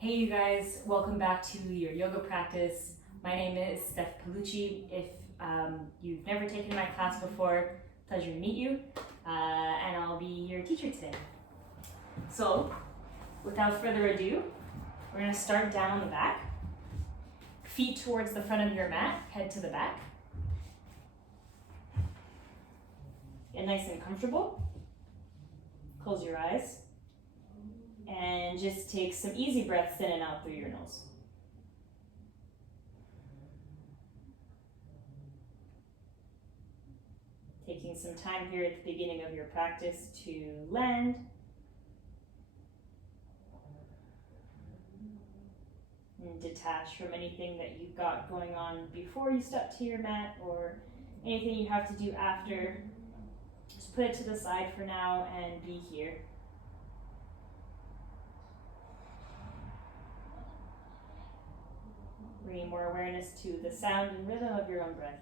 Hey you guys, welcome back to your yoga practice. My name is Steph Palucci. If you've never taken my class before, pleasure to meet you, and I'll be your teacher today. So, without further ado, we're going to start down on the back. Feet towards the front of your mat, head to the back. Get nice and comfortable. Close your eyes. And just take some easy breaths in and out through your nose. Taking some time here at the beginning of your practice to land. And detach from anything that you've got going on before you step to your mat or anything you have to do after. Just put it to the side for now and be here. Bringing more awareness to the sound and rhythm of your own breath.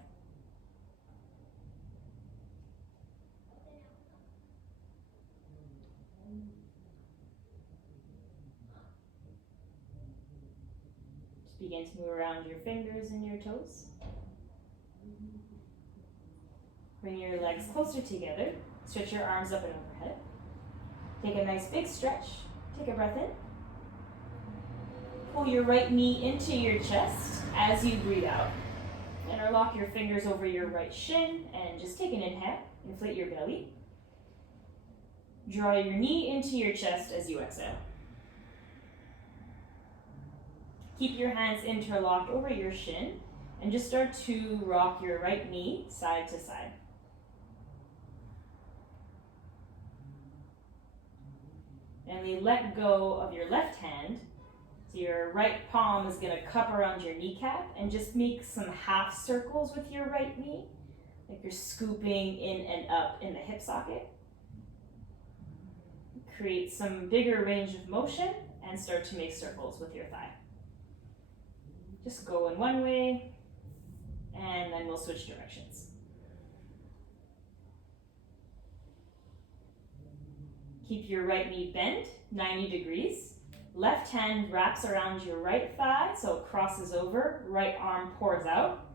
Just begin to move around your fingers and your toes. Bring your legs closer together. Stretch your arms up and overhead. Take a nice big stretch. Take a breath in. Pull your right knee into your chest as you breathe out. Interlock your fingers over your right shin and just take an inhale. Inflate your belly. Draw your knee into your chest as you exhale. Keep your hands interlocked over your shin and just start to rock your right knee side to side. And we let go of your left hand. So your right palm is going to cup around your kneecap and just make some half circles with your right knee, like you're scooping in and up in the hip socket. Create some bigger range of motion and start to make circles with your thigh. Just go in one way and then we'll switch directions. Keep your right knee bent 90 degrees. Left hand wraps around your right thigh, so it crosses over. Right arm pours out.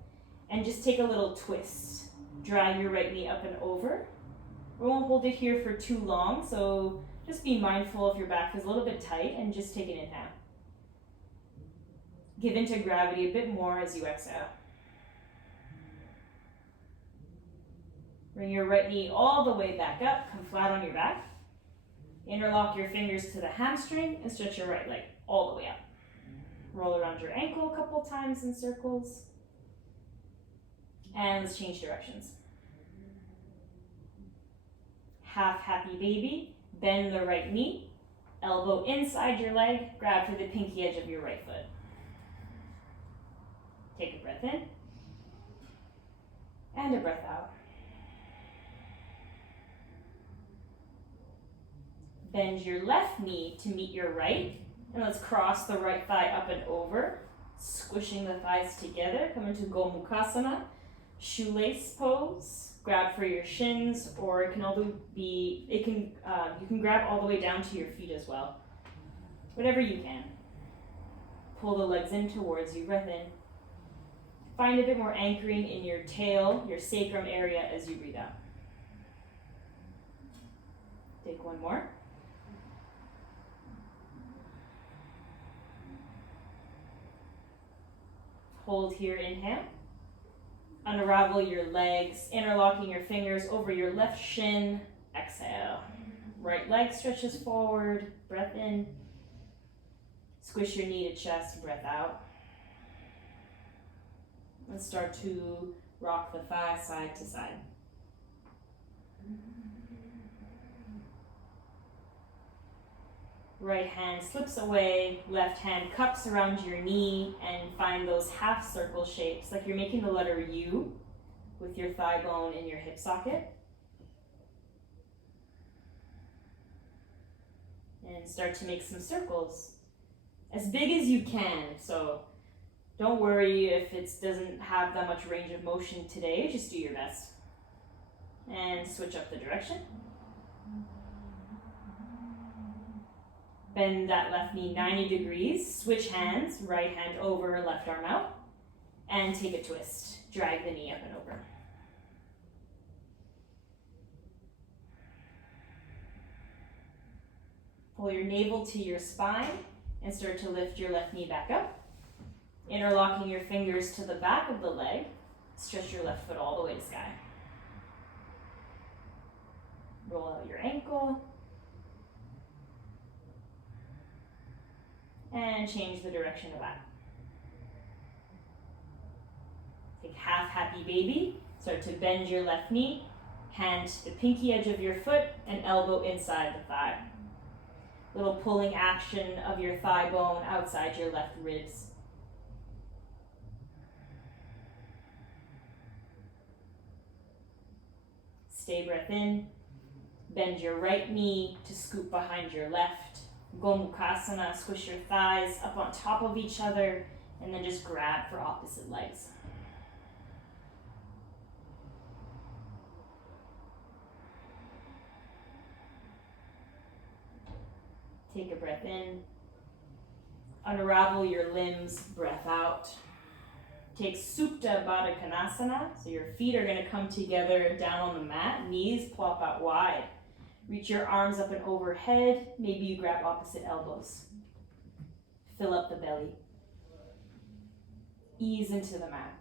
And just take a little twist. Drag your right knee up and over. We won't hold it here for too long, so just be mindful if your back is a little bit tight and just take an inhale. Give into gravity a bit more as you exhale. Bring your right knee all the way back up. Come flat on your back. Interlock your fingers to the hamstring and stretch your right leg all the way up. Roll around your ankle a couple times in circles. And let's change directions. Half happy baby. Bend the right knee. Elbow inside your leg. Grab for the pinky edge of your right foot. Take a breath in. And a breath out. Bend your left knee to meet your right. And let's cross the right thigh up and over. Squishing the thighs together. Come into Gomukhasana. Shoelace pose. Grab for your shins, or it can also be, you can grab all the way down to your feet as well. Whatever you can. Pull the legs in towards you. Breath in. Find a bit more anchoring in your tail, your sacrum area as you breathe out. Take one more. Hold here, inhale. Unravel your legs, interlocking your fingers over your left shin. Exhale. Right leg stretches forward. Breath in. Squish your knee to chest. Breath out. And start to rock the thigh side to side. Right hand slips away, left hand cups around your knee, and find those half circle shapes, like you're making the letter U with your thigh bone in your hip socket. And start to make some circles, as big as you can. So don't worry if it doesn't have that much range of motion today, just do your best. And switch up the direction. Bend that left knee 90 degrees. Switch hands, right hand over, left arm out. And take a twist. Drag the knee up and over. Pull your navel to your spine and start to lift your left knee back up. Interlocking your fingers to the back of the leg. Stretch your left foot all the way to sky. Roll out your ankle. And change the direction of that. Take half happy baby. Start to bend your left knee. Hand to the pinky edge of your foot and elbow inside the thigh. Little pulling action of your thigh bone outside your left ribs. Stay breath in. Bend your right knee to scoop behind your left. Gomukhasana, squish your thighs up on top of each other, and then just grab for opposite legs. Take a breath in. Unravel your limbs, breath out. Take Supta Baddha Konasana, so your feet are going to come together down on the mat, knees plop out wide. Reach your arms up and overhead, maybe you grab opposite elbows. Fill up the belly. Ease into the mat.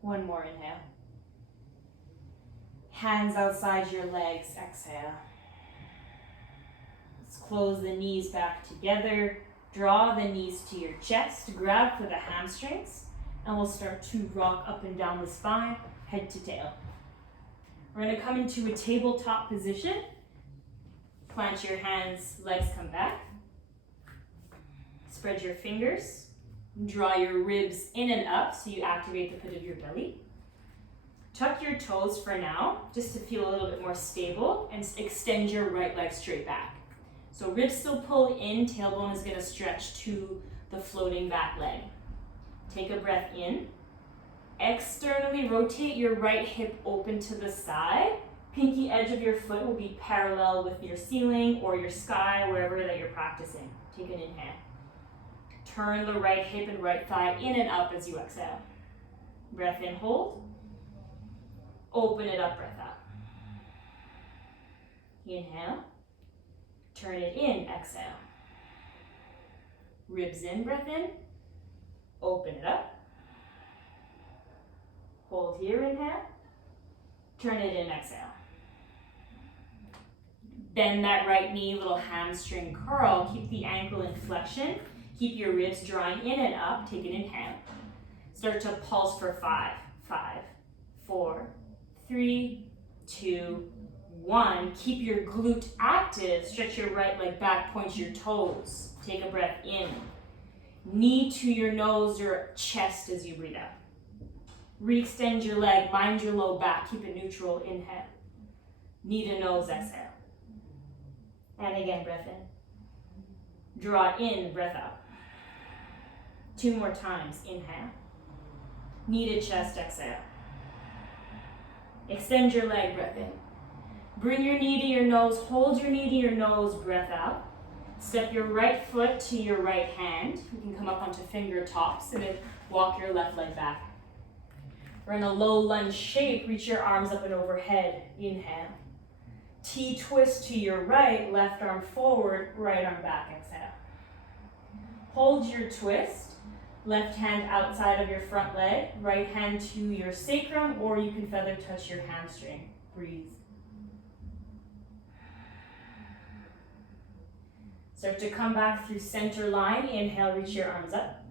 One more inhale. Hands outside your legs, exhale. Let's close the knees back together. Draw the knees to your chest, grab for the hamstrings, and we'll start to rock up and down the spine, head to tail. We're going to come into a tabletop position. Plant your hands, legs come back. Spread your fingers. Draw your ribs in and up so you activate the pit of your belly. Tuck your toes for now, just to feel a little bit more stable, and extend your right leg straight back. So ribs still pull in, tailbone is going to stretch to the floating back leg. Take a breath in. Externally rotate your right hip open to the side. Pinky edge of your foot will be parallel with your ceiling or your sky, wherever that you're practicing. Take an inhale. Turn the right hip and right thigh in and up as you exhale. Breath in, hold. Open it up, breath out. Inhale. Turn it in, exhale. Ribs in, breath in. Open it up. Hold here, inhale. Turn it in, exhale. Bend that right knee, little hamstring curl. Keep the ankle in flexion. Keep your ribs drawing in and up. Take an inhale. Start to pulse for 5, 5, 4, 3, 2, 1. Keep your glute active. Stretch your right leg back, point your toes. Take a breath in. Knee to your nose, your chest as you breathe out. Re-extend your leg, mind your low back. Keep it neutral, inhale. Knee to nose, exhale. And again, breath in. Draw in, breath out. 2 more times, inhale. Knee to chest, exhale. Extend your leg, breath in. Bring your knee to your nose, hold your knee to your nose, breath out. Step your right foot to your right hand. You can come up onto finger tops and then walk your left leg back. We're in a low lunge shape. Reach your arms up and overhead. Inhale. T-twist to your right, left arm forward, right arm back, exhale. Hold your twist. Left hand outside of your front leg, right hand to your sacrum, or you can feather touch your hamstring. Breathe. Start to come back through center line. Inhale, reach your arms up.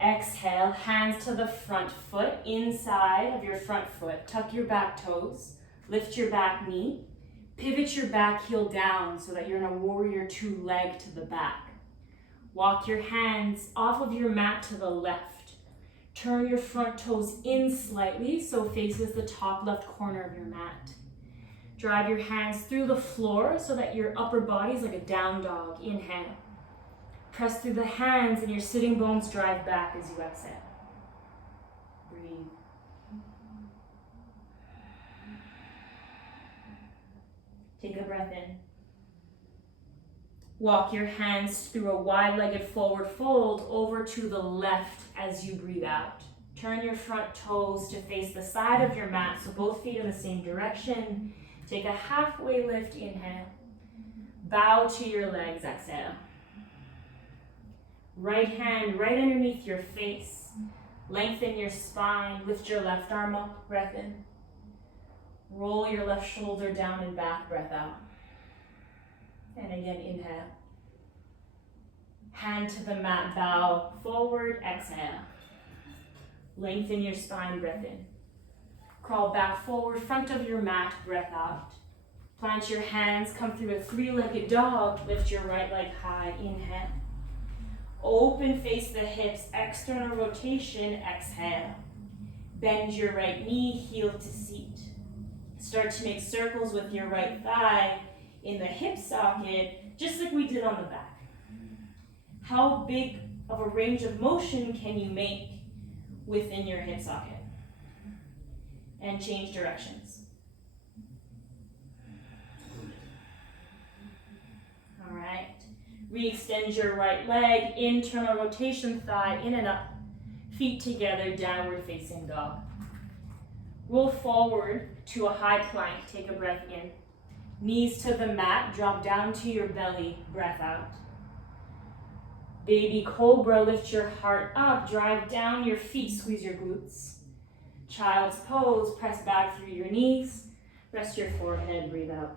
Exhale, hands to the front foot, inside of your front foot. Tuck your back toes, lift your back knee, pivot your back heel down so that you're in a warrior 2 leg to the back. Walk your hands off of your mat to the left. Turn your front toes in slightly, so face with the top left corner of your mat. Drive your hands through the floor so that your upper body is like a down dog. Inhale. Press through the hands and your sitting bones drive back as you exhale. Breathe. Take a breath in. Walk your hands through a wide-legged forward fold over to the left as you breathe out. Turn your front toes to face the side of your mat, so both feet in the same direction. Take a halfway lift, inhale. Bow to your legs, exhale. Right hand right underneath your face. Lengthen your spine, lift your left arm up, breath in. Roll your left shoulder down and back, breath out. And again, inhale. Hand to the mat, bow forward, exhale. Lengthen your spine, breath in. Crawl back forward, front of your mat, breath out. Plant your hands, come through a three-legged dog, lift your right leg high, inhale. Open, face the hips, external rotation, exhale. Bend your right knee, heel to seat. Start to make circles with your right thigh in the hip socket, just like we did on the back. How big of a range of motion can you make within your hip socket? And change directions. All right. Re-extend your right leg, internal rotation, thigh in and up. Feet together, downward facing dog. Roll forward to a high plank, take a breath in. Knees to the mat, drop down to your belly, breath out. Baby cobra, lift your heart up, drive down your feet, squeeze your glutes. Child's pose, press back through your knees, rest your forehead, breathe out.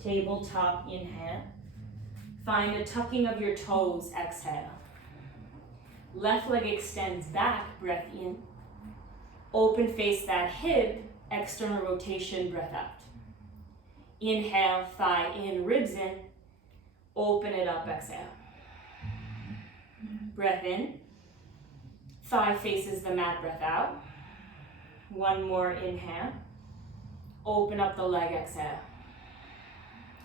Tabletop, inhale. Find a tucking of your toes, exhale. Left leg extends back, breath in. Open face that hip, external rotation, breath out. Inhale, thigh in, ribs in. Open it up, exhale. Breath in. Thigh faces the mat, breath out. One more, inhale. Open up the leg, exhale.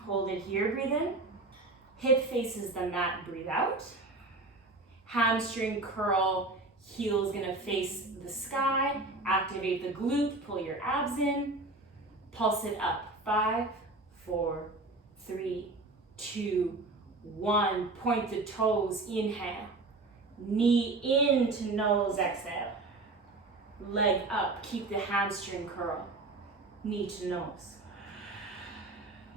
Hold it here, breathe in. Hip faces the mat, breathe out. Hamstring curl, heel's gonna face the sky. Activate the glute, pull your abs in. Pulse it up, 5, 4, 3, 2, 1. Point the toes, inhale. Knee into nose, exhale. Leg up, keep the hamstring curl. Knee to nose.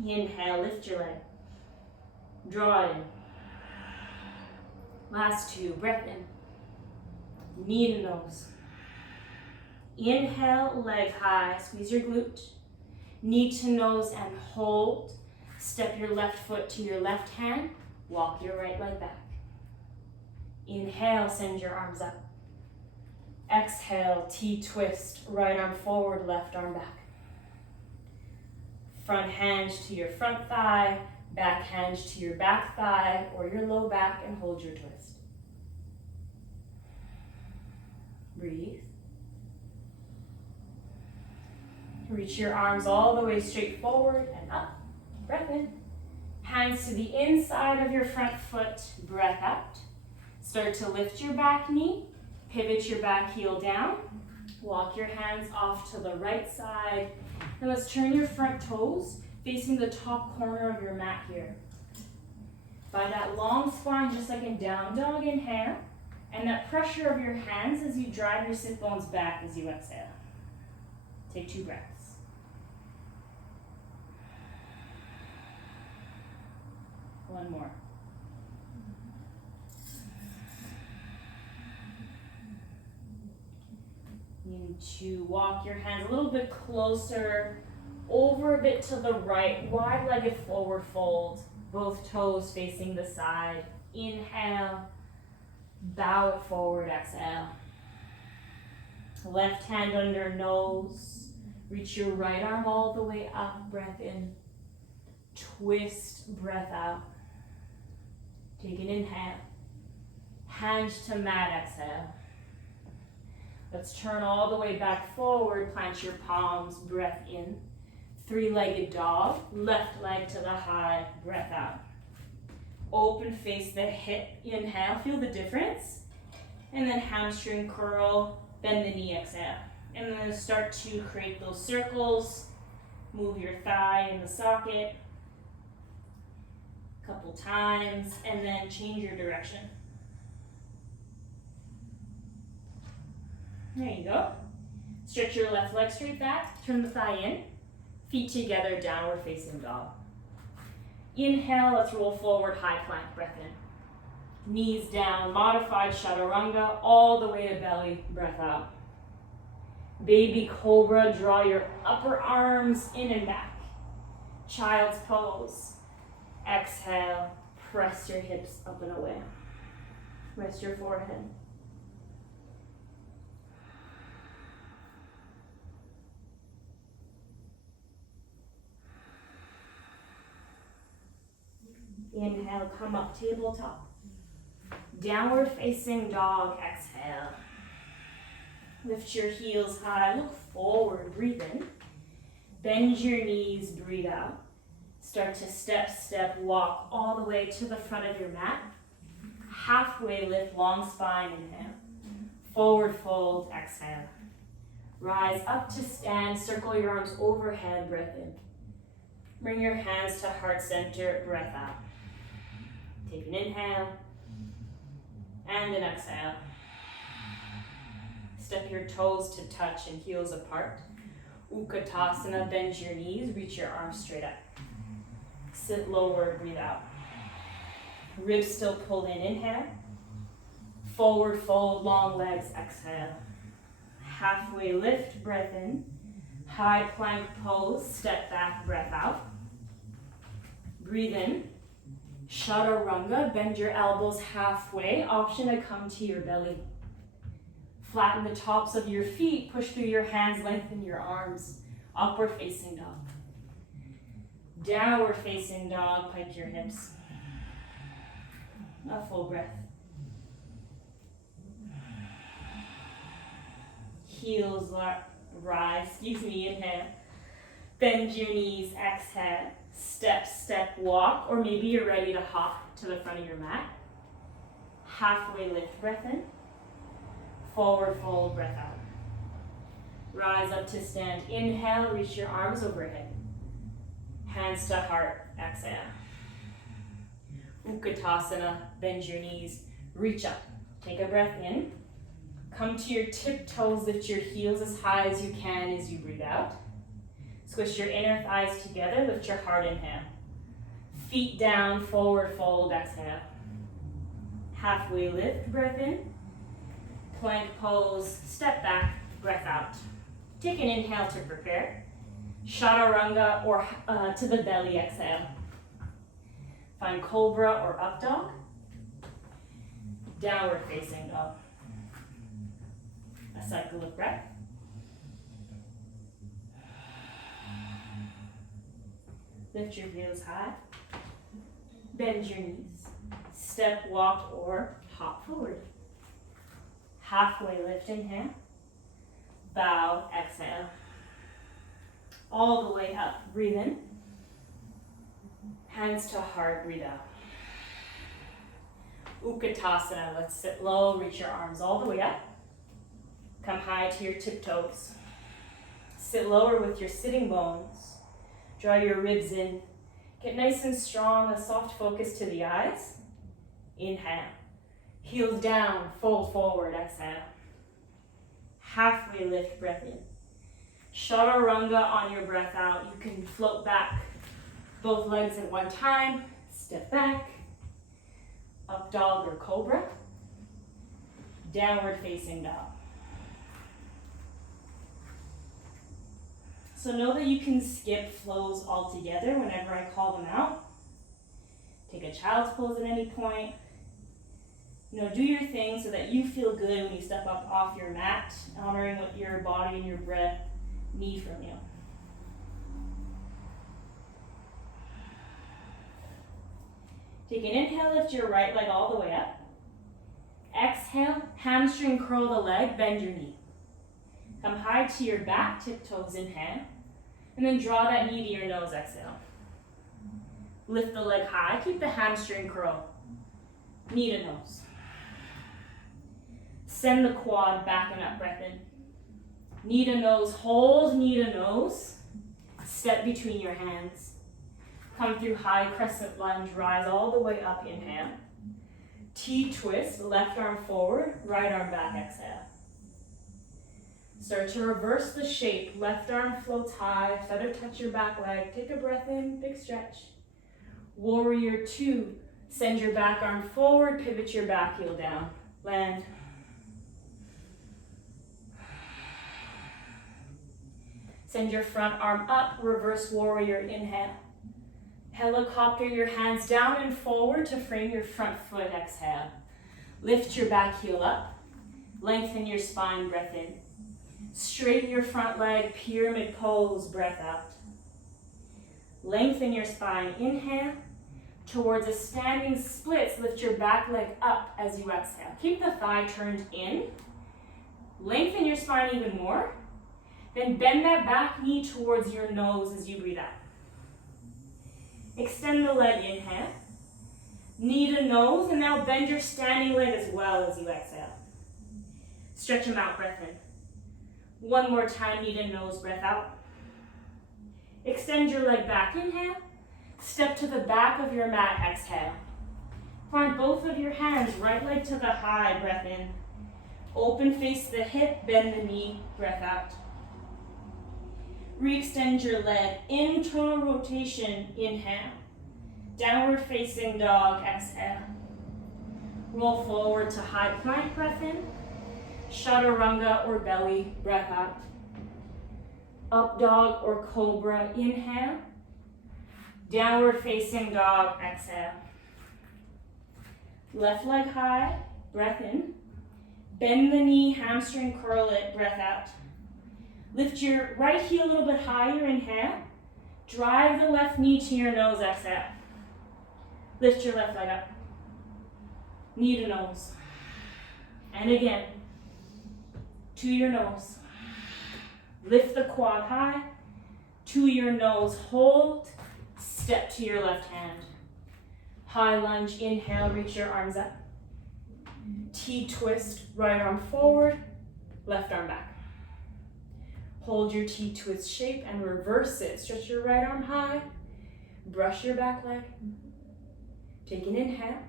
Inhale, lift your leg. Draw it in. Last 2, breath in. Knee to nose. Inhale, leg high, squeeze your glute. Knee to nose and hold. Step your left foot to your left hand. Walk your right leg back. Inhale, send your arms up. Exhale, T-twist, right arm forward, left arm back. Front hand to your front thigh, back hand to your back thigh or your low back and hold your twist. Breathe. Reach your arms all the way straight forward and up. Breath in. Hands to the inside of your front foot. Breath out. Start to lift your back knee. Pivot your back heel down. Walk your hands off to the right side. And let's turn your front toes facing the top corner of your mat here. Find that long spine just like in down dog, inhale. And that pressure of your hands as you drive your sit bones back as you exhale. Take 2 breaths. One more. Into walk your hands a little bit closer, over a bit to the right, wide-legged forward fold, both toes facing the side. Inhale, bow it forward, exhale. Left hand under nose, reach your right arm all the way up, breath in. Twist, breath out. Take an inhale. Hands to mat, exhale. Let's turn all the way back forward, plant your palms, breath in. 3-legged dog, left leg to the high, breath out. Open, face the hip, inhale, feel the difference. And then hamstring curl, bend the knee, exhale. And then start to create those circles. Move your thigh in the socket. Couple times, and then change your direction. There you go. Stretch your left leg straight back, turn the thigh in, feet together, downward facing dog. Inhale, let's roll forward, high plank, breath in. Knees down, modified chaturanga, all the way to belly, breath out. Baby cobra, draw your upper arms in and back. Child's pose. Exhale, press your hips up and away. Rest your forehead. Inhale, come up, tabletop. Downward facing dog, exhale. Lift your heels high, look forward, breathe in. Bend your knees, breathe out. Start to step, walk all the way to the front of your mat. Halfway lift, long spine, inhale. Forward fold, exhale. Rise up to stand, circle your arms overhead, breath in. Bring your hands to heart center, breath out. Take an inhale, and an exhale. Step your toes to touch and heels apart. Utkatasana, bend your knees, reach your arms straight up. Sit lower, breathe out. Ribs still pulled in, inhale. Forward fold, long legs, exhale. Halfway lift, breath in. High plank pose, step back, breath out. Breathe in. Chaturanga, bend your elbows halfway. Option to come to your belly. Flatten the tops of your feet, push through your hands, lengthen your arms. Upward facing dog. Downward facing dog, pike your hips. A full breath. Heels rise, inhale. Bend your knees, exhale. Step, walk, or maybe you're ready to hop to the front of your mat. Halfway lift, breath in. Forward fold, breath out. Rise up to stand. Inhale, reach your arms overhead. Hands to heart, exhale. Utkatasana, bend your knees, reach up. Take a breath in. Come to your tiptoes, lift your heels as high as you can as you breathe out. Squish your inner thighs together, lift your heart, inhale. Feet down, forward fold, exhale. Halfway lift, breath in. Plank pose, step back, breath out. Take an inhale to prepare. Chaturanga or to the belly, exhale. Find cobra or up dog. Downward facing dog. A cycle of breath. Lift your heels high. Bend your knees. Step, walk, or hop forward. Halfway lift, inhale. Bow, exhale. All the way up, breathe in. Hands to heart, breathe out. Utkatasana, let's sit low, reach your arms all the way up. Come high to your tiptoes. Sit lower with your sitting bones. Draw your ribs in. Get nice and strong, a soft focus to the eyes. Inhale. Heels down, fold forward, exhale. Halfway lift, breath in. Chaturanga on your breath out. You can float back both legs at one time. Step back. Up dog or cobra. Downward facing dog. So know that you can skip flows altogether whenever I call them out. Take a child's pose at any point. Do your thing so that you feel good when you step up off your mat, honoring what your body and your breath need from you. Take an inhale, lift your right leg all the way up. Exhale, hamstring curl the leg, bend your knee. Come high to your back, tiptoes, inhale. And then draw that knee to your nose, exhale. Lift the leg high, keep the hamstring curl. Knee to nose. Send the quad back and up, breath in. Knee to nose, hold knee to nose. Step between your hands. Come through high crescent lunge, rise all the way up, inhale. T-twist, left arm forward, right arm back, exhale. Start to reverse the shape, left arm floats high, feather touch your back leg, take a breath in, big stretch. Warrior two, send your back arm forward, pivot your back heel down, land. Send your front arm up, reverse warrior, inhale. Helicopter your hands down and forward to frame your front foot, exhale. Lift your back heel up, lengthen your spine, breath in. Straighten your front leg, pyramid pose, breath out. Lengthen your spine, inhale. Towards a standing splits, lift your back leg up as you exhale. Keep the thigh turned in. Lengthen your spine even more. Then bend that back knee towards your nose as you breathe out. Extend the leg, inhale. Knee to nose, and now bend your standing leg as well as you exhale. Stretch them out, breath in. One more time, knee to nose, breath out. Extend your leg back, inhale. Step to the back of your mat, exhale. Find both of your hands, right leg to the high, breath in. Open face the hip, bend the knee, breath out. Re-extend your leg, internal rotation, inhale. Downward facing dog, exhale. Roll forward to high plank, breath in. Chaturanga or belly, breath out. Up dog or cobra, inhale. Downward facing dog, exhale. Left leg high, breath in. Bend the knee, hamstring curl it, breath out. Lift your right heel a little bit higher, inhale. Drive the left knee to your nose, exhale. Lift your left leg up. Knee to nose. And again, to your nose. Lift the quad high, to your nose, hold, step to your left hand. High lunge, inhale, reach your arms up. T-twist, right arm forward, left arm back. Hold your T-twist shape and reverse it. Stretch your right arm high, brush your back leg. Take an inhale.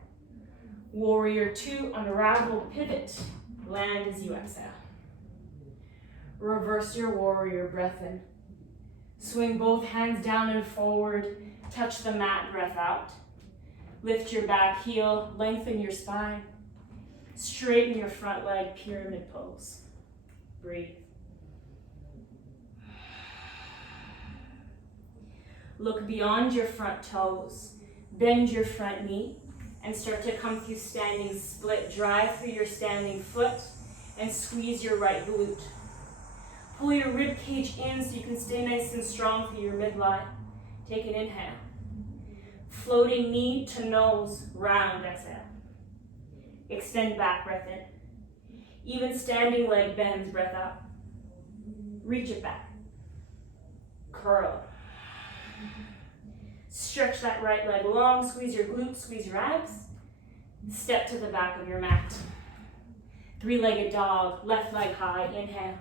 Warrior two, unravel, pivot, land as you exhale. Reverse your warrior, breath in. Swing both hands down and forward, touch the mat, breath out. Lift your back heel, lengthen your spine. Straighten your front leg, pyramid pose. Breathe. Look beyond your front toes. Bend your front knee and start to come through standing split. Drive through your standing foot and squeeze your right glute. Pull your rib cage in so you can stay nice and strong through your midline. Take an inhale. Floating knee to nose, round, exhale. Extend back, breath in. Even standing leg bends, breath out. Reach it back. Curl. Stretch that right leg long, squeeze your glutes, squeeze your abs. Step to the back of your mat. Three-legged dog, left leg high, inhale.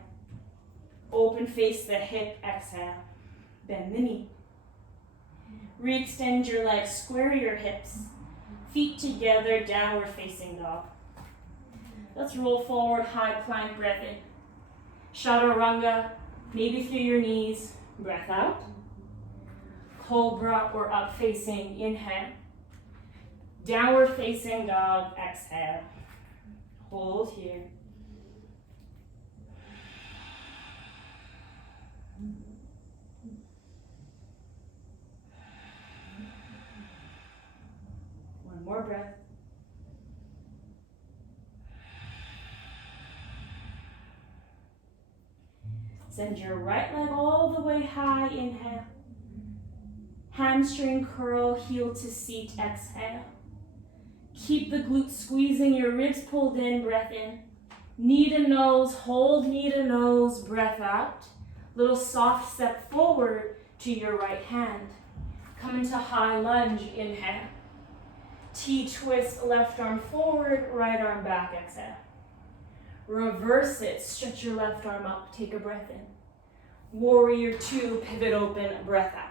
Open face the hip, exhale. Bend the knee. Re-extend your legs, square your hips. Feet together, downward facing dog. Let's roll forward, high plank, breath in. Chaturanga, maybe through your knees, breath out. Cobra or up facing, inhale. Downward facing dog, exhale. Hold here. One more breath. Send your right leg all the way high, inhale. Hamstring curl, heel to seat, exhale. Keep the glutes squeezing, your ribs pulled in, breath in. Knee to nose, hold knee to nose, breath out. Little soft step forward to your right hand. Come into high lunge, inhale. T-twist, left arm forward, right arm back, exhale. Reverse it, stretch your left arm up, take a breath in. Warrior two, pivot open, breath out.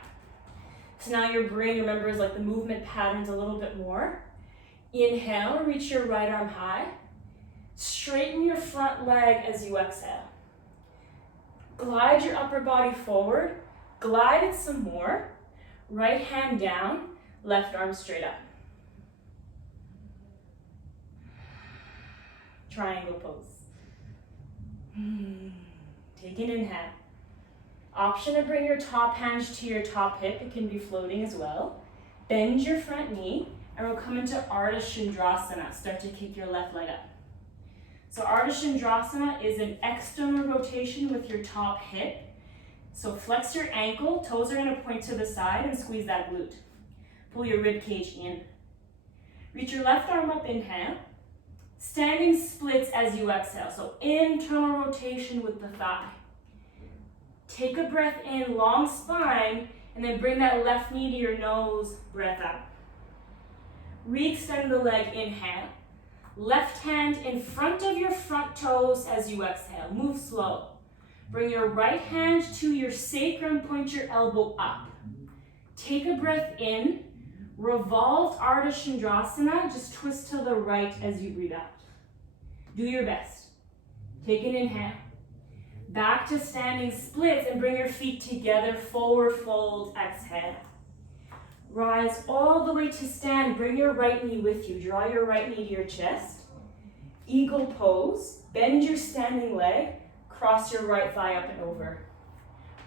So now your brain remembers like the movement patterns a little bit more. Inhale, reach your right arm high. Straighten your front leg as you exhale. Glide your upper body forward. Glide it some more. Right hand down, left arm straight up. Triangle pose. Take an inhale. Option to bring your top hands to your top hip. It can be floating as well. Bend your front knee, and we'll come into Ardha Chandrasana. Start to kick your left leg up. So Ardha Chandrasana is an external rotation with your top hip. So flex your ankle, toes are going to point to the side and squeeze that glute. Pull your rib cage in. Reach your left arm up, inhale. Standing splits as you exhale. So internal rotation with the thigh. Take a breath in, long spine, and then bring that left knee to your nose, breath out. Re-extend the leg, inhale. Left hand in front of your front toes as you exhale. Move slow. Bring your right hand to your sacrum, point your elbow up. Take a breath in. Revolved Ardha Chandrasana, just twist to the right as you breathe out. Do your best. Take an inhale. Back to standing splits and bring your feet together, forward fold, exhale. Rise all the way to stand, bring your right knee with you. Draw your right knee to your chest. Eagle pose, bend your standing leg, cross your right thigh up and over.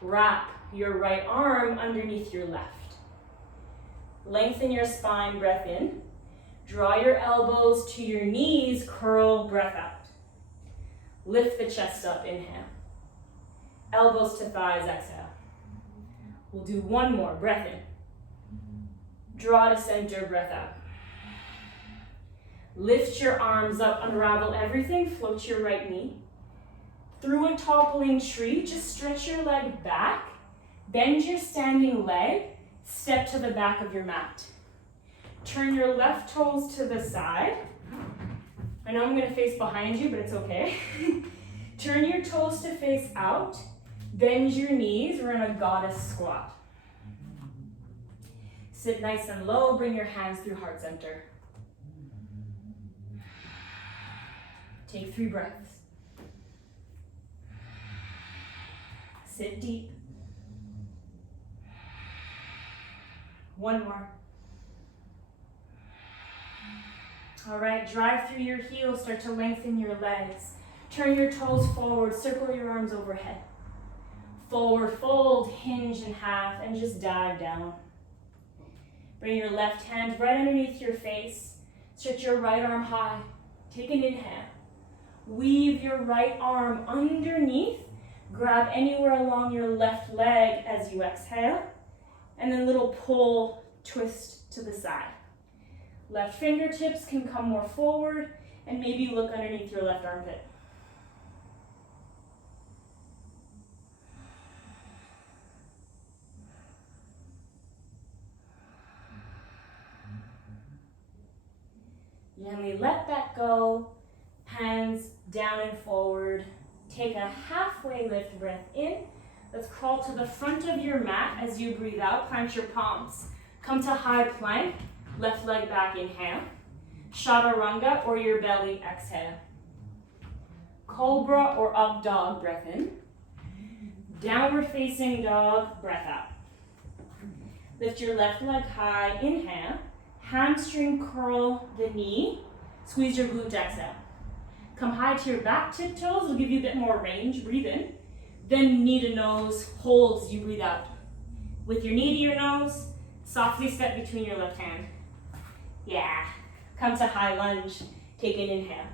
Wrap your right arm underneath your left. Lengthen your spine, breath in. Draw your elbows to your knees, curl, breath out. Lift the chest up, inhale. Elbows to thighs, exhale. We'll do one more, breath in. Draw to center, breath out. Lift your arms up, unravel everything, float your right knee. Through a toppling tree, just stretch your leg back, bend your standing leg, step to the back of your mat. Turn your left toes to the side. I know I'm gonna face behind you, but it's okay. Turn your toes to face out, bend your knees, we're in a goddess squat. Sit nice and low, bring your hands through heart center. Take 3 breaths. Sit deep. One more. All right, drive through your heels, start to lengthen your legs. Turn your toes forward, circle your arms overhead. Forward fold, hinge in half, and just dive down. Bring your left hand right underneath your face. Stretch your right arm high. Take an inhale. Weave your right arm underneath. Grab anywhere along your left leg as you exhale. And then little pull, twist to the side. Left fingertips can come more forward and maybe look underneath your left armpit. Gently let that go. Hands down and forward. Take a halfway lift breath in. Let's crawl to the front of your mat as you breathe out. Plant your palms. Come to high plank. Left leg back, inhale. Chaturanga or your belly, exhale. Cobra or up dog, breath in. Downward facing dog, breath out. Lift your left leg high, inhale. Hamstring curl the knee. Squeeze your glute, exhale. Come high to your back tiptoes. Will give you a bit more range. Breathe in. Then knee to nose. Hold as you breathe out. With your knee to your nose, softly step between your left hand. Yeah. Come to high lunge. Take an inhale.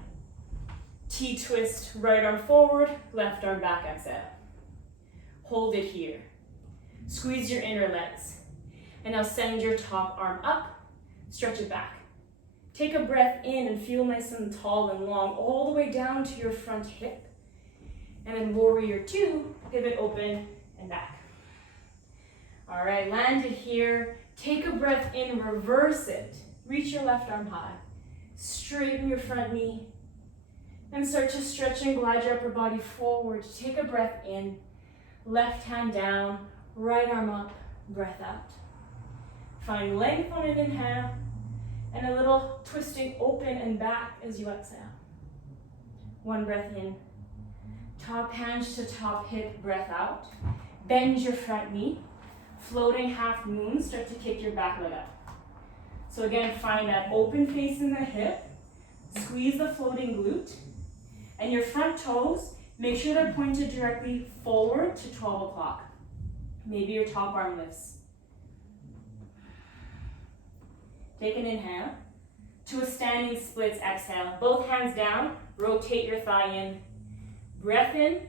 T-twist, right arm forward, left arm back, exhale. Hold it here. Squeeze your inner legs. And now send your top arm up. Stretch it back. Take a breath in and feel nice and tall and long all the way down to your front hip. And then warrior 2, pivot open and back. All right, landed here. Take a breath in, reverse it. Reach your left arm high. Straighten your front knee. And start to stretch and glide your upper body forward. Take a breath in. Left hand down, right arm up, breath out. Find length on an inhale, and a little twisting open and back as you exhale. One breath in. Top hands to top hip, breath out. Bend your front knee. Floating half moon, start to kick your back leg up. So again, find that open face in the hip. Squeeze the floating glute. And your front toes, make sure they're pointed directly forward to 12 o'clock. Maybe your top arm lifts. Take an inhale. To a standing splits, exhale. Both hands down, rotate your thigh in. Breath in,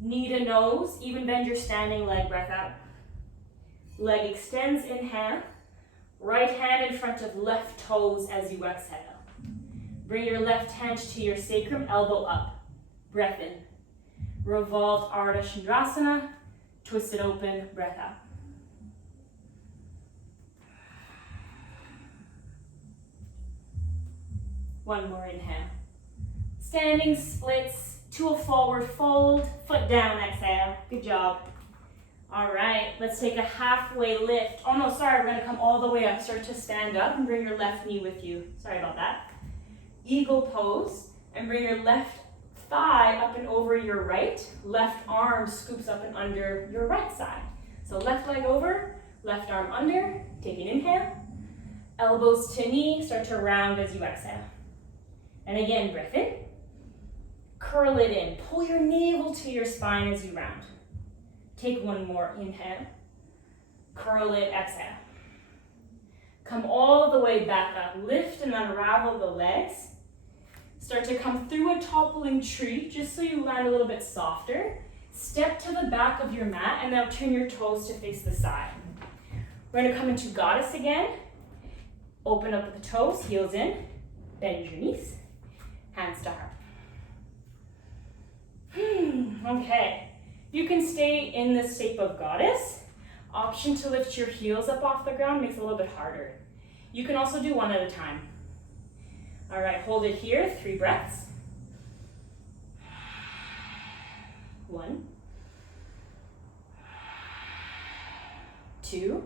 knee to nose, even bend your standing leg, breath out. Leg extends, inhale. Right hand in front of left toes as you exhale. Bring your left hand to your sacrum, elbow up. Breath in. Revolved Ardha Chandrasana, twist it open, breath out. One more inhale. Standing splits to a forward fold, foot down, exhale. Good job. All right, let's take a halfway lift. Oh no, sorry, we're gonna come all the way up. Start to stand up and bring your left knee with you. Sorry about that. Eagle pose, and bring your left thigh up and over your right. Left arm scoops up and under your right side. So left leg over, left arm under. Take an inhale. Elbows to knee, start to round as you exhale. And again, breath in. Curl it in. Pull your navel to your spine as you round. Take one more inhale. Curl it, exhale. Come all the way back up. Lift and unravel the legs. Start to come through a toppling tree, just so you land a little bit softer. Step to the back of your mat, and now turn your toes to face the side. We're gonna come into goddess again. Open up with the toes, heels in. Bend your knees. Hands to heart. Okay. You can stay in the shape of goddess. Option to lift your heels up off the ground makes it a little bit harder. You can also do one at a time. All right, hold it here, 3 breaths. 1, 2,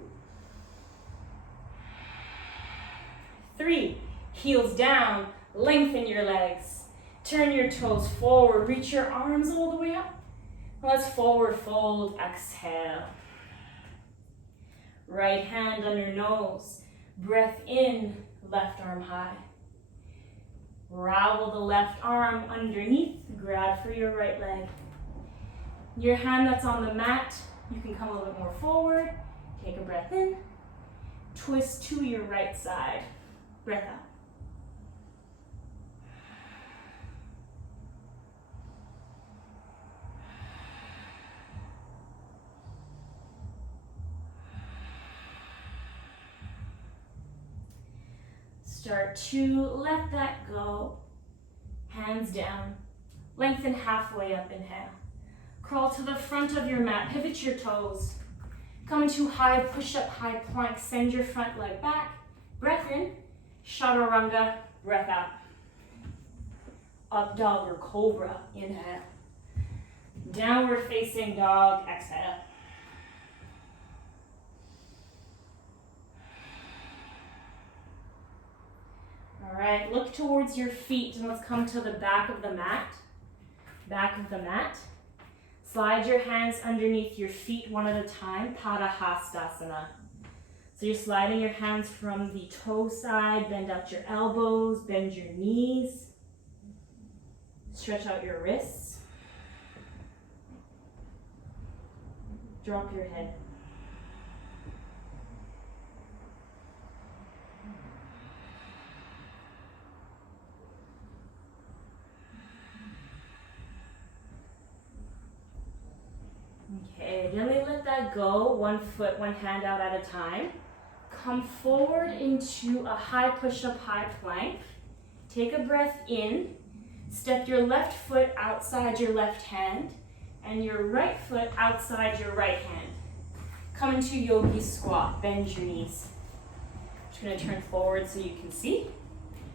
3. Heels down, lengthen your legs. Turn your toes forward, reach your arms all the way up. Let's forward fold, exhale. Right hand under nose. Breath in, left arm high. Ravel the left arm underneath, grab for your right leg. Your hand that's on the mat, you can come a little bit more forward. Take a breath in. Twist to your right side. Breath out. Start to let that go. Hands down. Lengthen halfway up, inhale. Crawl to the front of your mat, pivot your toes. Come into high push-up, high plank. Send your front leg back. Breath in. Chaturanga, breath out. Up dog or cobra, inhale. Downward facing dog, exhale. All right, look towards your feet and let's come to the back of the mat. Back of the mat. Slide your hands underneath your feet one at a time, Padahastasana. So you're sliding your hands from the toe side, bend out your elbows, bend your knees. Stretch out your wrists. Drop your head. Okay, gently let that go, 1 foot, 1 hand out at a time. Come forward into a high push-up, high plank. Take a breath in. Step your left foot outside your left hand and your right foot outside your right hand. Come into yogi squat, bend your knees. Just gonna turn forward so you can see.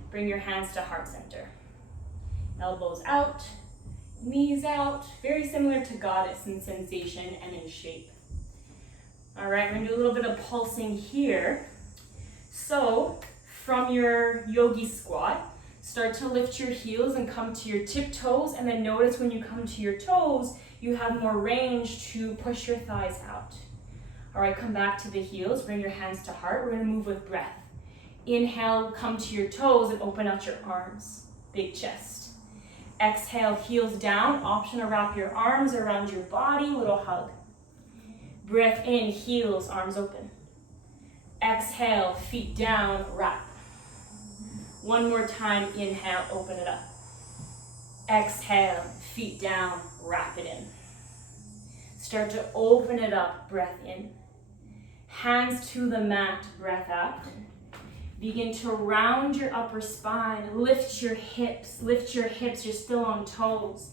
Bring your hands to heart center. Elbows out. Knees out, very similar to goddess in sensation and in shape. All right, we're gonna do a little bit of pulsing here. So from your yogi squat, start to lift your heels and come to your tiptoes, and then notice when you come to your toes, you have more range to push your thighs out. All right, come back to the heels, bring your hands to heart. We're gonna move with breath. Inhale, come to your toes and open out your arms, big chest. Exhale, heels down, option to wrap your arms around your body, little hug. Breath in, heels, arms open. Exhale, feet down, wrap. One more time, inhale, open it up. Exhale, feet down, wrap it in. Start to open it up, breath in. Hands to the mat, breath out. Begin to round your upper spine, lift your hips, you're still on toes.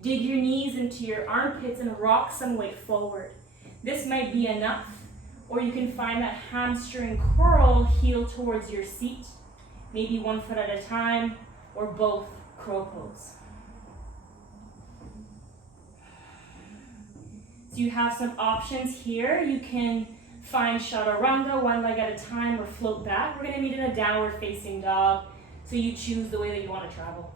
Dig your knees into your armpits and rock some weight forward. This might be enough, or you can find that hamstring curl, heel towards your seat. Maybe one foot at a time, or both, crow pose. So you have some options here. You can find chaturanga, one leg at a time, or float back. We're gonna meet in a downward facing dog, so you choose the way that you wanna travel.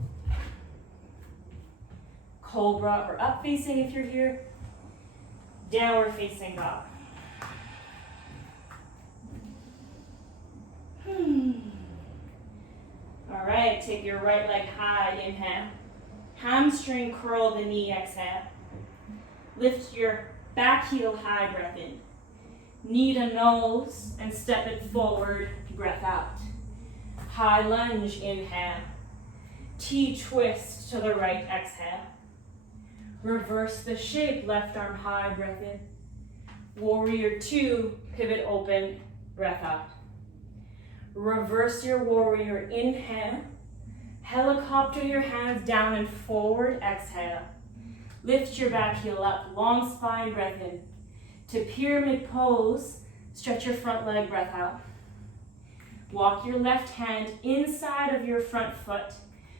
Cobra or up facing if you're here. Downward facing dog. All right, take your right leg high, inhale. Hamstring curl the knee, exhale. Lift your back heel high, breath in. Knee to nose and step it forward, breath out. High lunge, inhale. T-twist to the right, exhale. Reverse the shape, left arm high, breath in. Warrior two, pivot open, breath out. Reverse your warrior, inhale. Helicopter your hands down and forward, exhale. Lift your back heel up, long spine, breath in. To pyramid pose, stretch your front leg, breath out. Walk your left hand inside of your front foot.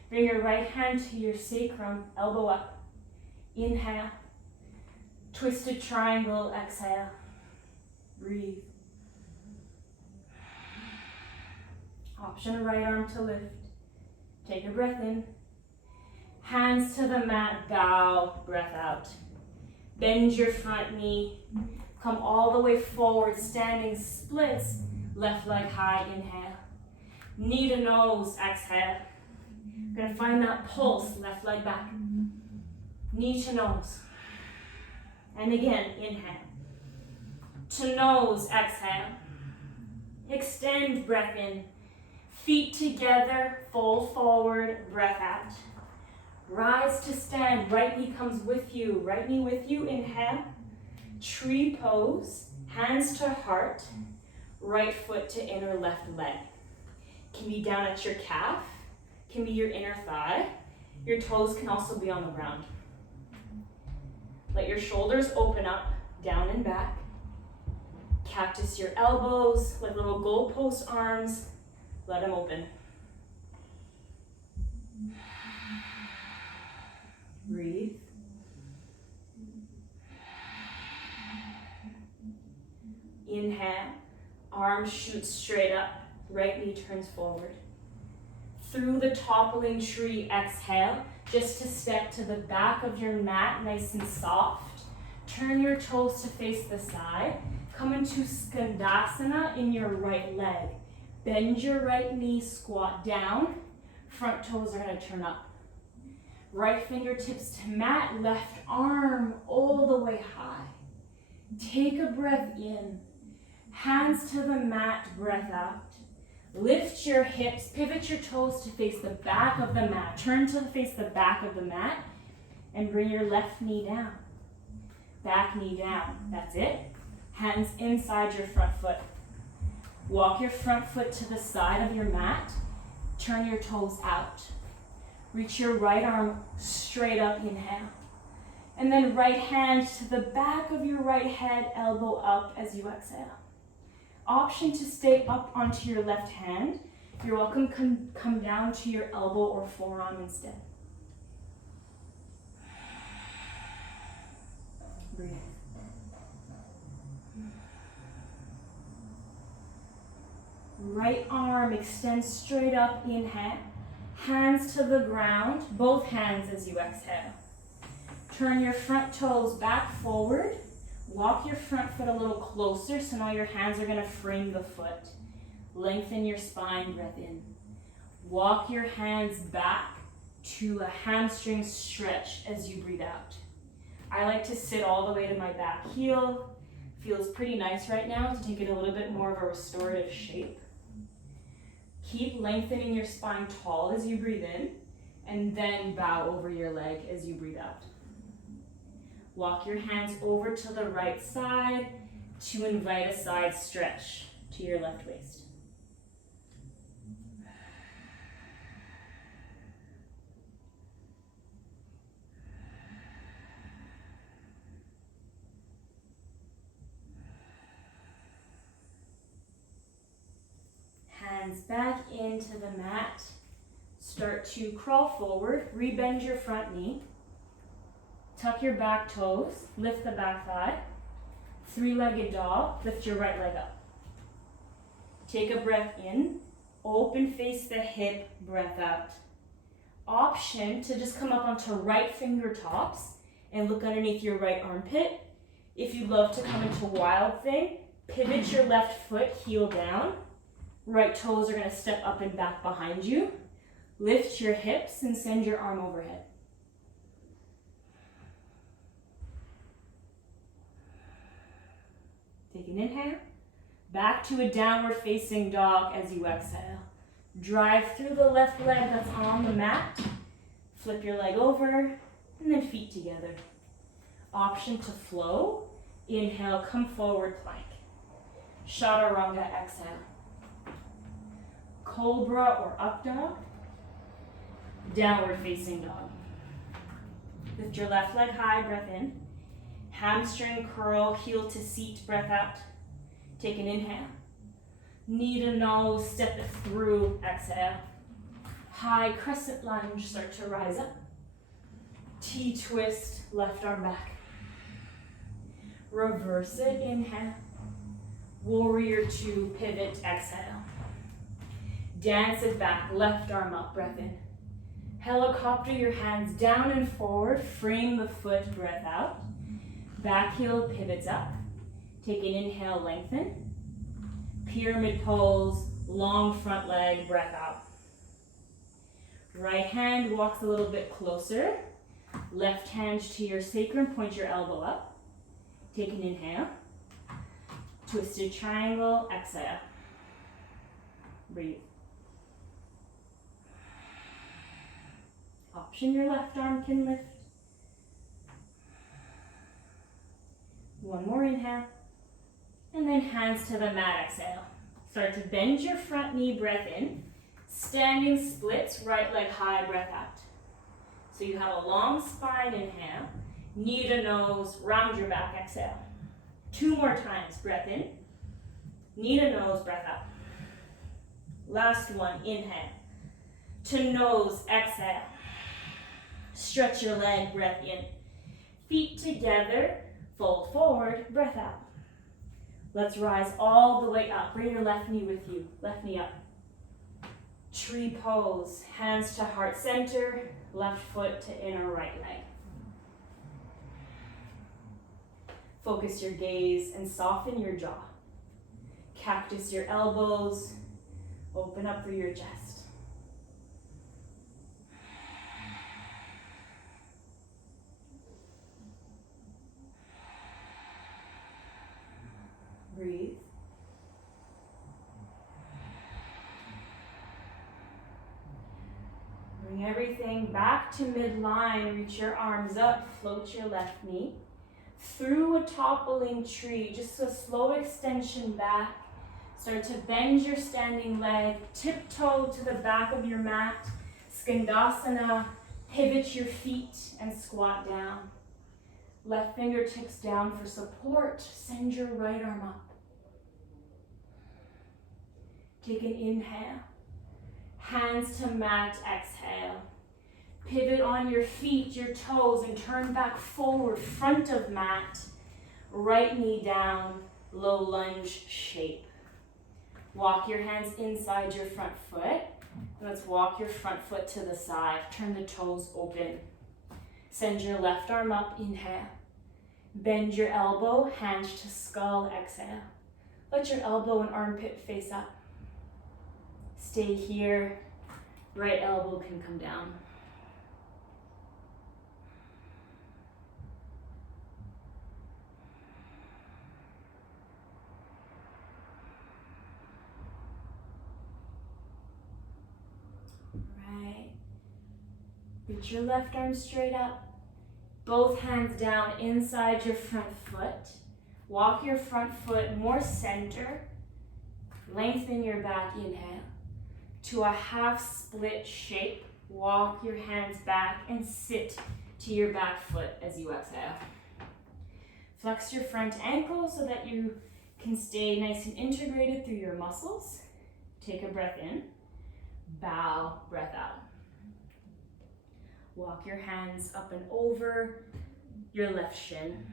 Bring your right hand to your sacrum, elbow up. Inhale. Twisted triangle, exhale. Breathe. Option right arm to lift. Take a breath in. Hands to the mat, bow, breath out. Bend your front knee. Come all the way forward, standing splits. Left leg high, inhale. Knee to nose, exhale. Gonna find that pulse, left leg back. Knee to nose. And again, inhale. To nose, exhale. Extend, breath in. Feet together, fold forward, breath out. Rise to stand, right knee comes with you. Right knee with you, inhale. Tree pose, hands to heart. Right foot to inner left leg. Can be down at your calf, can be your inner thigh. Your toes can also be on the ground. Let your shoulders open up, down and back. Cactus your elbows, like little goalpost arms. Let them open. Breathe. Inhale, arms shoot straight up, right knee turns forward. Through the toppling tree, exhale, just to step to the back of your mat, nice and soft. Turn your toes to face the side. Come into Skandasana in your right leg. Bend your right knee, squat down. Front toes are gonna turn up. Right fingertips to mat, left arm all the way high. Take a breath in. Hands to the mat, breath out. Lift your hips, pivot your toes to face the back of the mat. Turn to face the back of the mat and bring your left knee down. Back knee down, that's it. Hands inside your front foot. Walk your front foot to the side of your mat. Turn your toes out. Reach your right arm straight up, inhale. And then right hand to the back of your right head, elbow up as you exhale. Option to stay up onto your left hand. You're welcome to come down to your elbow or forearm instead. Breathe. Right arm extends straight up, inhale. Hands to the ground, both hands as you exhale. Turn your front toes back forward. Walk your front foot a little closer, so now your hands are going to frame the foot. Lengthen your spine, breath in. Walk your hands back to a hamstring stretch as you breathe out. I like to sit all the way to my back heel. Feels pretty nice right now to take it a little bit more of a restorative shape. Keep lengthening your spine tall as you breathe in, and then bow over your leg as you breathe out. Walk your hands over to the right side to invite a side stretch to your left waist. Hands back into the mat. Start to crawl forward, rebend your front knee. Tuck your back toes, lift the back thigh. Three-legged dog, lift your right leg up. Take a breath in, open face the hip, breath out. Option to just come up onto right fingertips and look underneath your right armpit. If you'd love to come into wild thing, pivot your left foot, heel down. Right toes are going to step up and back behind you. Lift your hips and send your arm overhead. Take an inhale. Back to a downward facing dog as you exhale. Drive through the left leg that's on the mat. Flip your leg over and then feet together. Option to flow. Inhale, come forward, plank. Chaturanga, exhale. Cobra or up dog. Downward facing dog. Lift your left leg high, breath in. Hamstring curl, heel to seat, breath out. Take an inhale. Knee to nose, step it through, exhale. High crescent lunge, start to rise up. T-twist, left arm back. Reverse it, inhale. Warrior two, pivot, exhale. Dance it back, left arm up, breath in. Helicopter your hands down and forward, frame the foot, breath out. Back heel pivots up. Take an inhale, lengthen. Pyramid pose, long front leg, breath out. Right hand walks a little bit closer. Left hand to your sacrum, point your elbow up. Take an inhale. Twisted triangle, exhale. Breathe. Option your left arm can lift. One more inhale. And then hands to the mat, exhale. Start to bend your front knee, breath in. Standing splits, right leg high, breath out. So you have a long spine, inhale. Knee to nose, round your back, exhale. Two more times, breath in. Knee to nose, breath out. Last one, inhale. To nose, exhale. Stretch your leg, breath in. Feet together, fold forward, breath out. Let's rise all the way up. Bring your left knee with you, left knee up. Tree pose, hands to heart center, left foot to inner right leg. Focus your gaze and soften your jaw. Cactus your elbows, open up through your chest. Breathe. Bring everything back to midline. Reach your arms up, float your left knee. Through a toppling tree, just a slow extension back. Start to bend your standing leg, tiptoe to the back of your mat. Skandasana, pivot your feet and squat down. Left fingertips down for support. Send your right arm up. Take an inhale. Hands to mat, exhale. Pivot on your feet, your toes, and turn back forward, front of mat. Right knee down, low lunge shape. Walk your hands inside your front foot. Let's walk your front foot to the side. Turn the toes open. Send your left arm up, inhale. Bend your elbow, hands to skull, exhale. Let your elbow and armpit face up. Stay here. Right elbow can come down. Right. Reach your left arm straight up. Both hands down inside your front foot. Walk your front foot more center. Lengthen your back, inhale. To a half split shape. Walk your hands back and sit to your back foot as you exhale. Flex your front ankle so that you can stay nice and integrated through your muscles. Take a breath in. Bow, breath out. Walk your hands up and over your left shin.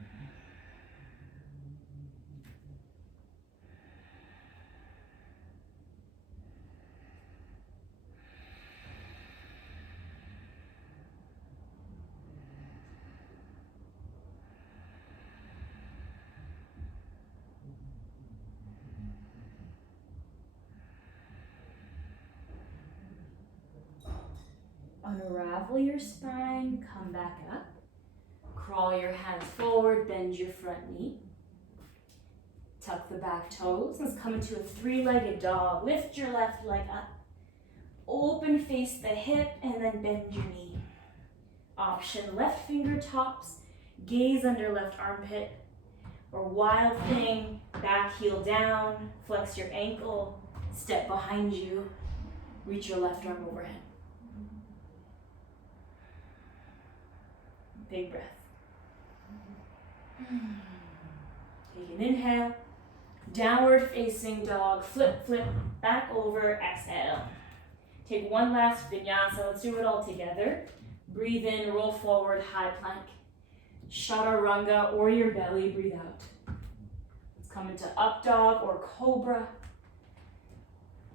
Unravel your spine, come back up. Crawl your hands forward, bend your front knee. Tuck the back toes. Let's come into a three-legged dog. Lift your left leg up. Open face the hip and then bend your knee. Option left fingertips, gaze under left armpit. Or wild thing, back heel down, flex your ankle, step behind you, reach your left arm overhead. Big breath. Take an inhale. Downward facing dog. Flip, flip, back over, exhale. Take one last vinyasa. Let's do it all together. Breathe in, roll forward, high plank. Chaturanga or your belly, breathe out. Let's come into up dog or cobra.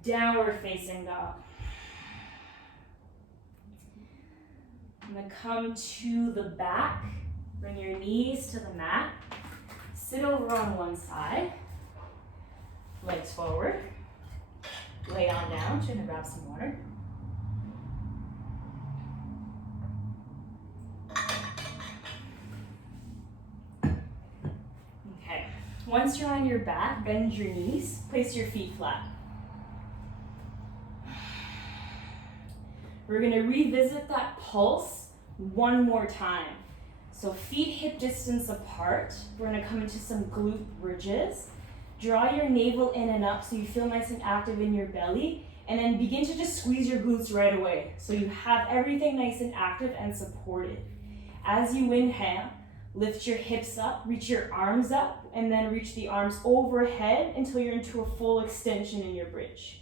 Downward facing dog. I'm going to come to the back. Bring your knees to the mat. Sit over on one side. Legs forward. Lay on down. Just gonna grab some water. Okay. Once you're on your back, bend your knees. Place your feet flat. We're gonna revisit that pulse one more time. So feet hip distance apart. We're gonna come into some glute bridges. Draw your navel in and up so you feel nice and active in your belly, and then begin to just squeeze your glutes right away. So you have everything nice and active and supported. As you inhale, lift your hips up, reach your arms up, and then reach the arms overhead until you're into a full extension in your bridge.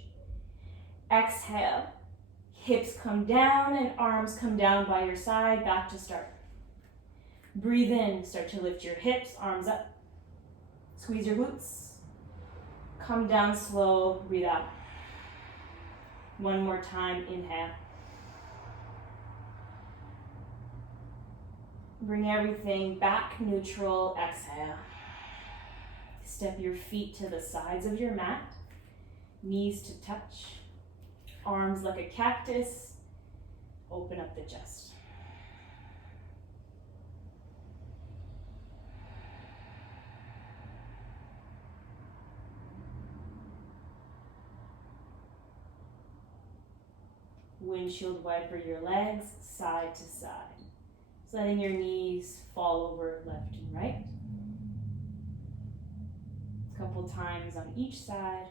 Exhale, hips come down and arms come down by your side, back to start. Breathe in, start to lift your hips, arms up. Squeeze your glutes. Come down slow, breathe out. One more time, inhale. Bring everything back neutral, exhale. Step your feet to the sides of your mat. Knees to touch. Arms like a cactus. Open up the chest. Windshield wiper your legs side to side. Just letting your knees fall over left and right. A couple times on each side.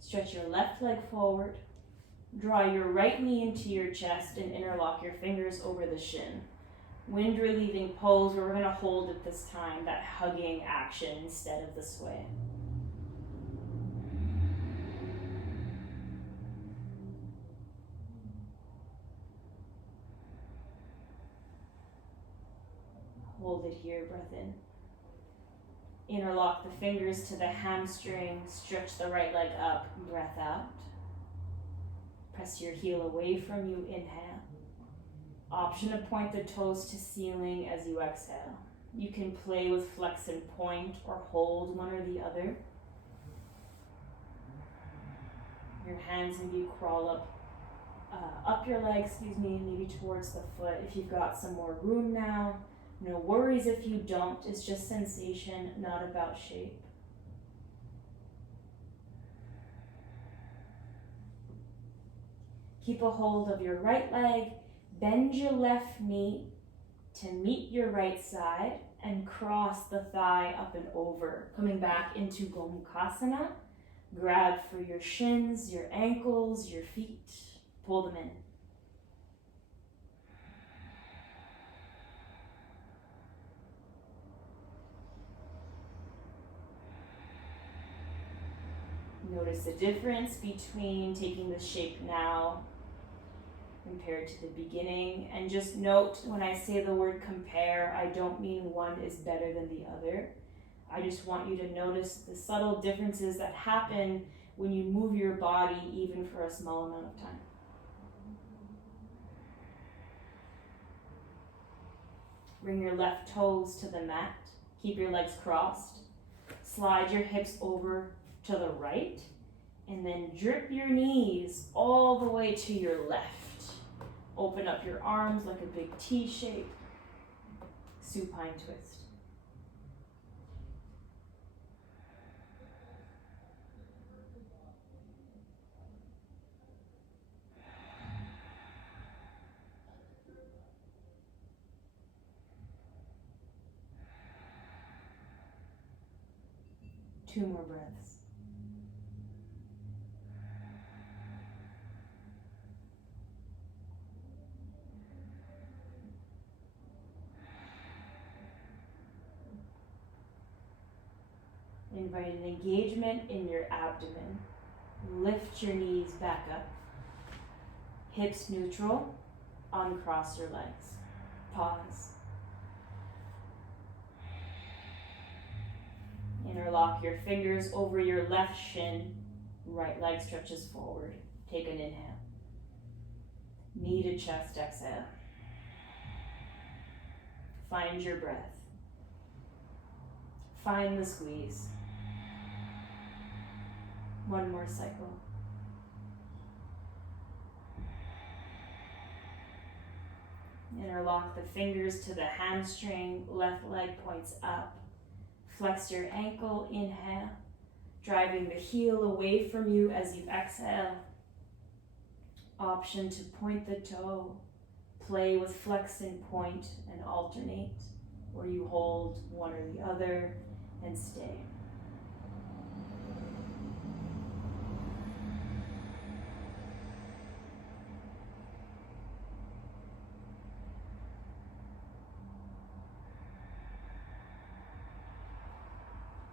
Stretch your left leg forward. Draw your right knee into your chest and interlock your fingers over the shin. Wind relieving pose where we're going to hold it this time, that hugging action instead of the sway. Hold it here, breath in. Interlock the fingers to the hamstring, stretch the right leg up, breath out. Press your heel away from you, inhale. Option to point the toes to ceiling as you exhale. You can play with flex and point or hold one or the other. Your hands maybe crawl up your leg, maybe towards the foot if you've got some more room now. No worries if you don't, it's just sensation, not about shape. Keep a hold of your right leg, bend your left knee to meet your right side and cross the thigh up and over. Coming back into Gomukhasana, grab for your shins, your ankles, your feet, pull them in. Notice the difference between taking the shape now compared to the beginning. And just note, when I say the word compare, I don't mean one is better than the other. I just want you to notice the subtle differences that happen when you move your body, even for a small amount of time. Bring your left toes to the mat. Keep your legs crossed. Slide your hips over to the right, and then drip your knees all the way to your left. Open up your arms like a big T shape. Supine twist. Two more breaths. Invite an engagement in your abdomen. Lift your knees back up. Hips neutral. Uncross your legs. Pause. Interlock your fingers over your left shin. Right leg stretches forward. Take an inhale. Knee to chest, exhale. Find your breath. Find the squeeze. One more cycle. Interlock the fingers to the hamstring. Left leg points up. Flex your ankle, inhale. Driving the heel away from you as you exhale. Option to point the toe. Play with flex and point and alternate, or you hold one or the other and stay.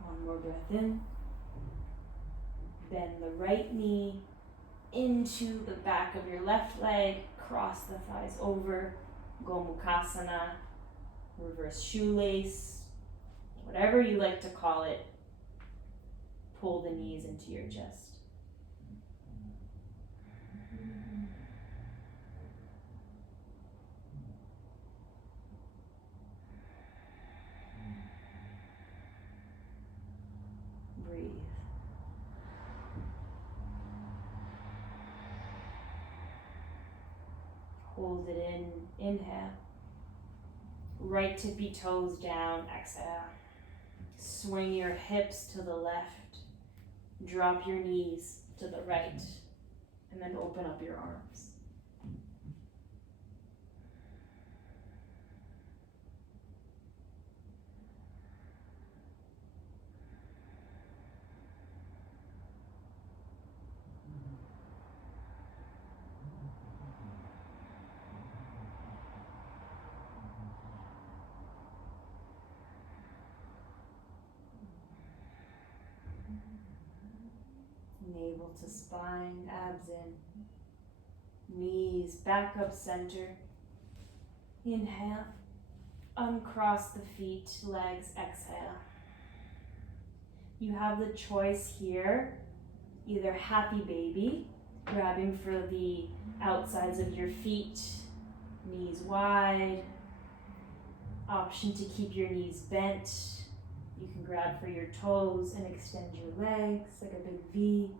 One more breath in. Bend the right knee into the back of your left leg. Cross the thighs over. Gomukhasana. Reverse shoelace. Whatever you like to call it. Pull the knees into your chest. Breathe. Hold it in, inhale. Right tippy toes down, exhale. Swing your hips to the left. Drop your knees to the right. And then open up your arms. Navel to spine, abs in. Knees back up center. Inhale. Uncross the feet, legs, exhale. You have the choice here, either happy baby, grabbing for the outsides of your feet, knees wide, option to keep your knees bent. You can grab for your toes and extend your legs like a big V.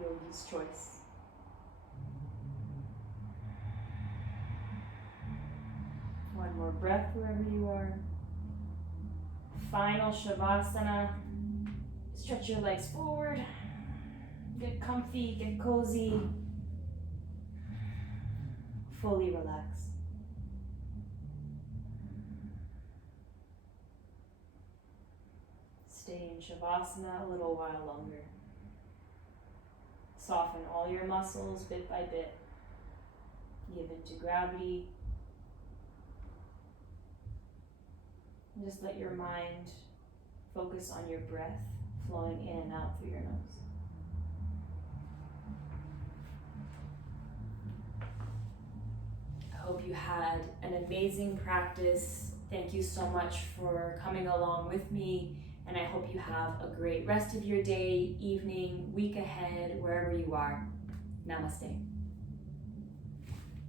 Yogi's choice. One more breath wherever you are. Final Shavasana. Stretch your legs forward. Get comfy, get cozy. Fully relax. Stay in Shavasana a little while longer. Soften all your muscles bit by bit. Give into gravity. And just let your mind focus on your breath flowing in and out through your nose. I hope you had an amazing practice. Thank you so much for coming along with me, and I hope you have a great rest of your day, evening, week ahead, wherever you are. Namaste.